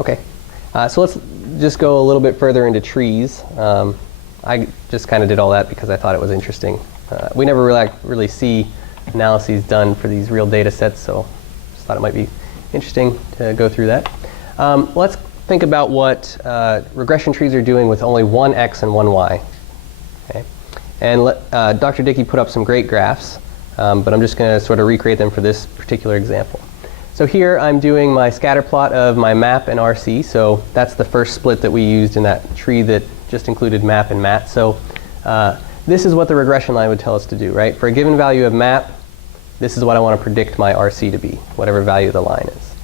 Okay, so let's just go a little bit further into trees. I just kind of did all that because I thought it was interesting. We never really see analyses done for these real data sets, so just thought it might be interesting to go through that. Let's think about what regression trees are doing with only one x and one y. Okay. And Dr. Dickey put up some great graphs, but I'm just going to sort of recreate them for this particular example. So here I'm doing my scatter plot of my map and RC. So that's the first split that we used in that tree that just included map and mat. So this is what the regression line would tell us to do, right? For a given value of map, this is what I want to predict my RC to be, whatever value the line is.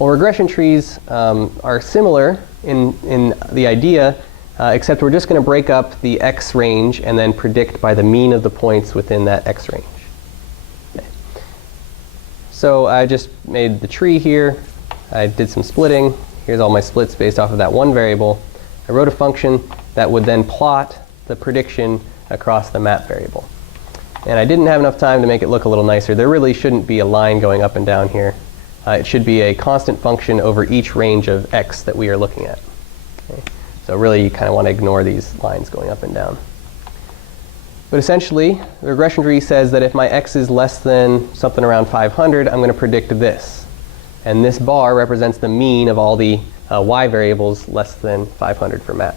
Well, regression trees are similar in the idea, except we're just going to break up the x range and then predict by the mean of the points within that x range. Okay. So I just made the tree here. I did some splitting. Here's all my splits based off of that one variable. I wrote a function that would then plot the prediction across the map variable. And I didn't have enough time to make it look a little nicer. There really shouldn't be a line going up and down here. It should be a constant function over each range of x that we are looking at. Okay. So really, you kind of want to ignore these lines going up and down. But essentially, the regression tree says that if my x is less than something around 500, I'm going to predict this. And this bar represents the mean of all the y variables less than 500 for map.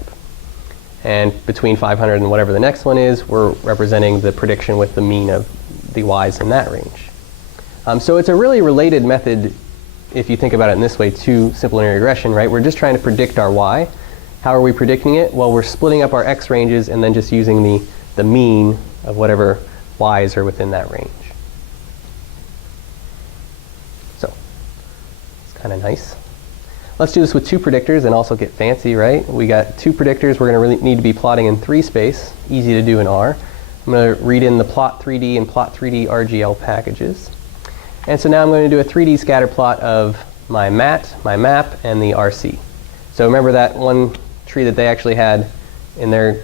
And between 500 and whatever the next one is, we're representing the prediction with the mean of the y's in that range. So it's a really related method, if you think about it in this way, to simple linear regression, right? We're just trying to predict our y. How are we predicting it? Well, we're splitting up our x ranges and then just using the mean of whatever y's are within that range. So it's kind of nice. Let's do this with two predictors and also get fancy, right? We got two predictors. We're going to really need to be plotting in 3 space. Easy to do in R. I'm going to read in the plot3D and plot3D RGL packages. And so now I'm going to do a 3D scatter plot of my mat, my map, and the RC. So remember that one tree that they actually had in their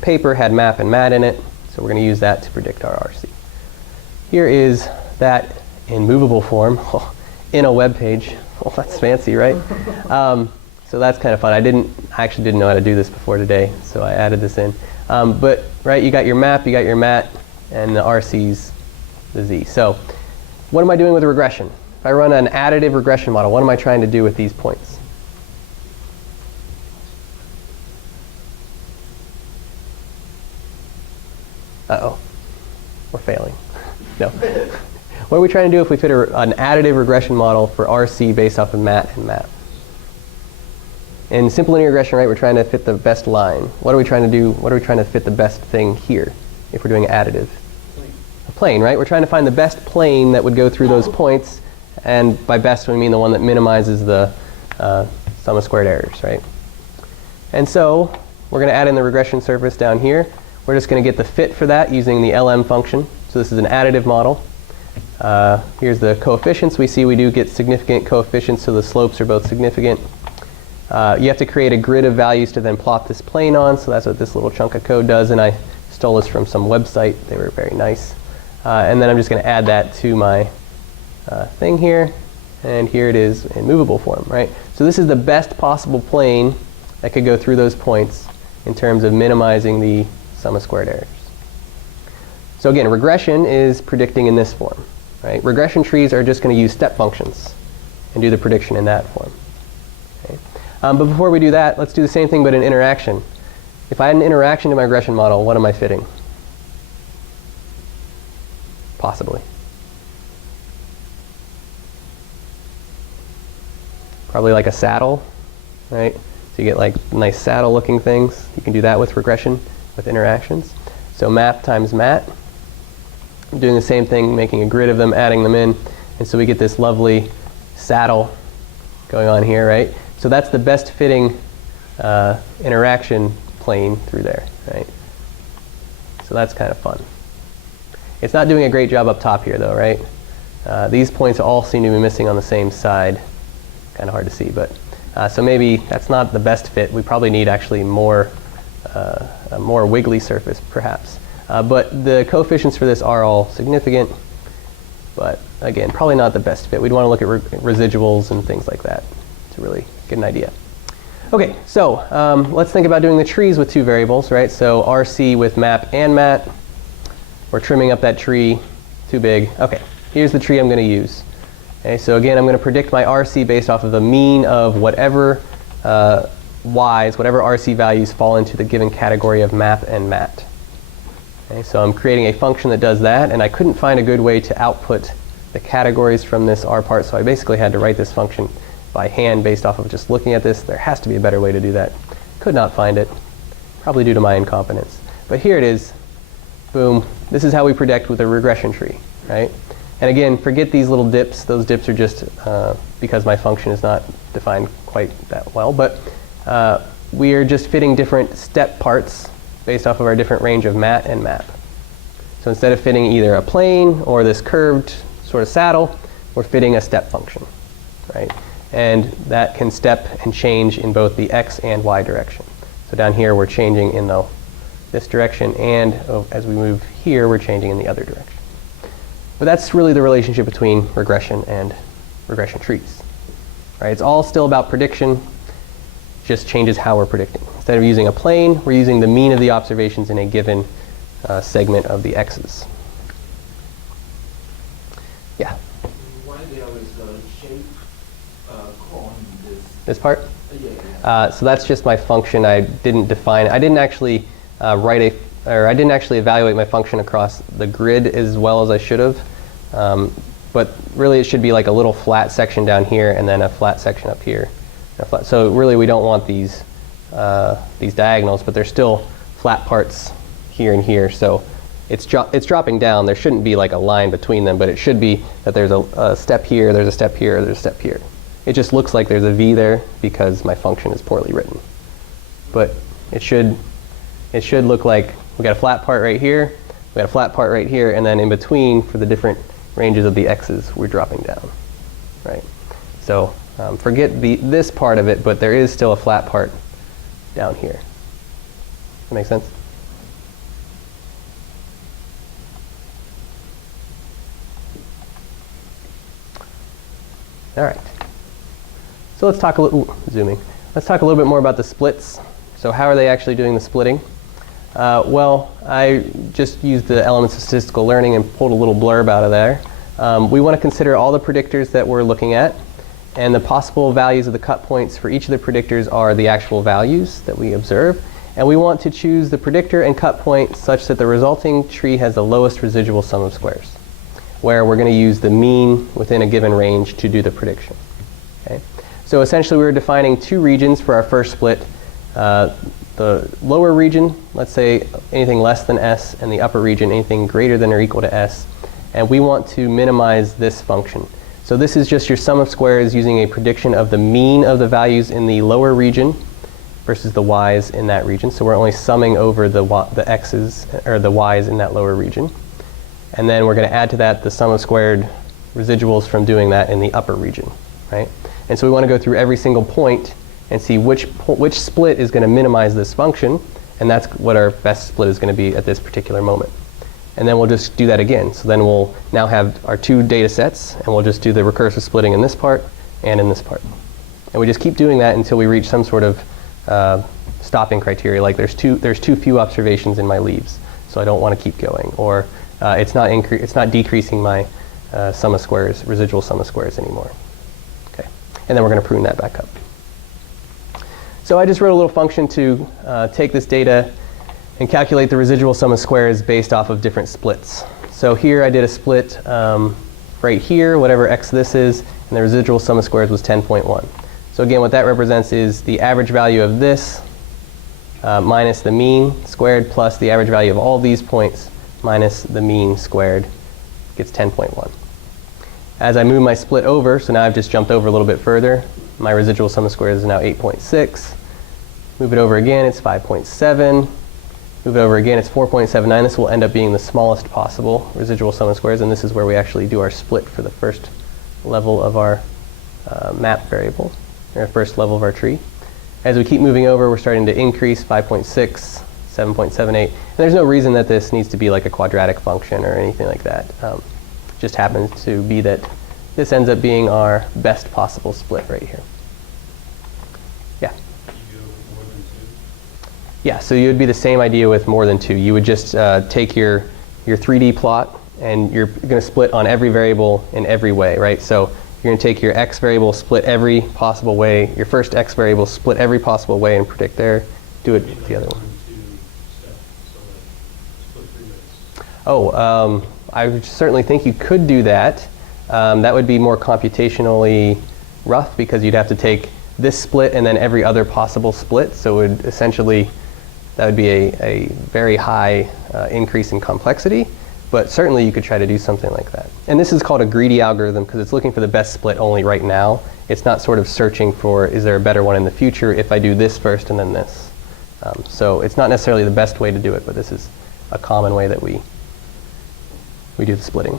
paper had map and mat in it. So we're going to use that to predict our RC. Here is that in movable form in a web page. Well, that's fancy, right? So that's kind of fun. I actually didn't know how to do this before today, so I added this in. But right, you got your map, you got your mat, and the RC's the Z. So what am I doing with regression? If I run an additive regression model, what am I trying to do with these points? Uh-oh, we're failing. No. What are we trying to do if we fit an additive regression model for RC based off of mat and map? In simple linear regression, right, we're trying to fit the best line. What are we trying to do? What are we trying to fit the best thing here if we're doing additive? A plane, right? We're trying to find the best plane that would go through those points. And by best, we mean the one that minimizes the sum of squared errors, right? And so we're going to add in the regression surface down here. We're just going to get the fit for that using the LM function. So this is an additive model. Here's the coefficients. We see we do get significant coefficients, so the slopes are both significant. You have to create a grid of values to then plot this plane on, so that's what this little chunk of code does, and I stole this from some website. They were very nice. And then I'm just going to add that to my thing here, and here it is in movable form, right? So this is the best possible plane that could go through those points in terms of minimizing the sum of squared errors. So again, regression is predicting in this form, right? Regression trees are just going to use step functions and do the prediction in that form. Okay? But before we do that, let's do the same thing but an interaction. If I had an interaction to my regression model, what am I fitting? Possibly. Probably like a saddle, right? So you get like nice saddle looking things. You can do that with regression, with interactions. So map times mat. I'm doing the same thing, making a grid of them, adding them in. And so we get this lovely saddle going on here, right? So that's the best fitting interaction plane through there, right? So that's kind of fun. It's not doing a great job up top here though, right? These points all seem to be missing on the same side. Kind of hard to see, but so maybe that's not the best fit. We probably need actually a more wiggly surface, perhaps. But the coefficients for this are all significant. But again, probably not the best fit. We'd want to look at residuals and things like that to really get an idea. Okay, so let's think about doing the trees with two variables, right? So RC with map and mat. We're trimming up that tree, too big. Okay, here's the tree I'm going to use. Okay, so again, I'm going to predict my RC based off of the mean of whatever Y's, whatever RC values fall into the given category of map and mat. Okay, so I'm creating a function that does that, and I couldn't find a good way to output the categories from this R part, so I basically had to write this function by hand based off of just looking at this. There has to be a better way to do that. Could not find it, probably due to my incompetence. But here it is. Boom. This is how we predict with a regression tree, right? And again, forget these little dips. Those dips are just because my function is not defined quite that well. But we are just fitting different step parts based off of our different range of mat and map. So instead of fitting either a plane or this curved sort of saddle, we're fitting a step function, right? And that can step and change in both the x and y direction. So down here we're changing in this direction, and as we move here we're changing in the other direction. But that's really the relationship between regression and regression trees, right? It's all still about prediction, just changes how we're predicting. Instead of using a plane, we're using the mean of the observations in a given segment of the x's. Yeah? Why there is a shape on This part? Yeah. So that's just my function. I didn't define. I didn't actually I didn't actually evaluate my function across the grid as well as I should have. But really, it should be like a little flat section down here, and then a flat section up here. So really, we don't want these diagonals, but there's still flat parts here and here. So it's dropping down. There shouldn't be like a line between them, but it should be that there's a step here, there's a step here, there's a step here. It just looks like there's a V there because my function is poorly written. But it should look like we got a flat part right here, we got a flat part right here, and then in between, for the different ranges of the x's, we're dropping down, right? So forget this part of it, but there is still a flat part down here. Does that make sense? All right. So let's talk a little, zooming. Let's talk a little bit more about the splits. So how are they actually doing the splitting? Well, I just used the elements of statistical learning and pulled a little blurb out of there. We want to consider all the predictors that we're looking at, and the possible values of the cut points for each of the predictors are the actual values that we observe. And we want to choose the predictor and cut point such that the resulting tree has the lowest residual sum of squares, where we're going to use the mean within a given range to do the prediction. Okay? So essentially, we were defining two regions for our first split. The lower region, let's say anything less than s, and the upper region, anything greater than or equal to s. And we want to minimize this function. So this is just your sum of squares using a prediction of the mean of the values in the lower region versus the y's in that region. So we're only summing over the x's or the y's in that lower region. And then we're going to add to that the sum of squared residuals from doing that in the upper region, right? And so we want to go through every single point and see which split is going to minimize this function, and that's what our best split is going to be at this particular moment. And then we'll just do that again. So then we'll now have our two data sets, and we'll just do the recursive splitting in this part and in this part. And we just keep doing that until we reach some sort of stopping criteria, like there's too few observations in my leaves, so I don't want to keep going, or it's not decreasing my sum of squares, residual sum of squares anymore. Okay, and then we're going to prune that back up. So I just wrote a little function to take this data and calculate the residual sum of squares based off of different splits. So here I did a split right here, whatever x this is, and the residual sum of squares was 10.1. So again, what that represents is the average value of this minus the mean squared plus the average value of all these points minus the mean squared gets 10.1. As I move my split over, so now I've just jumped over a little bit further, my residual sum of squares is now 8.6. Move it over again, it's 5.7. Move it over again, it's 4.79. This will end up being the smallest possible residual sum of squares, and this is where we actually do our split for the first level of our map variable, or first level of our tree. As we keep moving over, we're starting to increase 5.6, 7.78. And there's no reason that this needs to be like a quadratic function or anything like that. It just happens to be that this ends up being our best possible split right here. Yeah. You go with more than 2? Yeah, so it would be the same idea with more than 2. You would just take your 3D plot and you're going to split on every variable in every way, right? So you're going to take your x variable, split every possible way, your first x variable, split every possible way and predict there. Do it with the other one. 1 and 2 step, so like split 3 ways. Oh, I would certainly think you could do that. That would be more computationally rough because you'd have to take this split and then every other possible split. So it would essentially, that would be a very high increase in complexity. But certainly you could try to do something like that. And this is called a greedy algorithm because it's looking for the best split only right now. It's not sort of searching for, is there a better one in the future if I do this first and then this. So it's not necessarily the best way to do it, but this is a common way that we do the splitting.